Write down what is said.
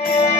you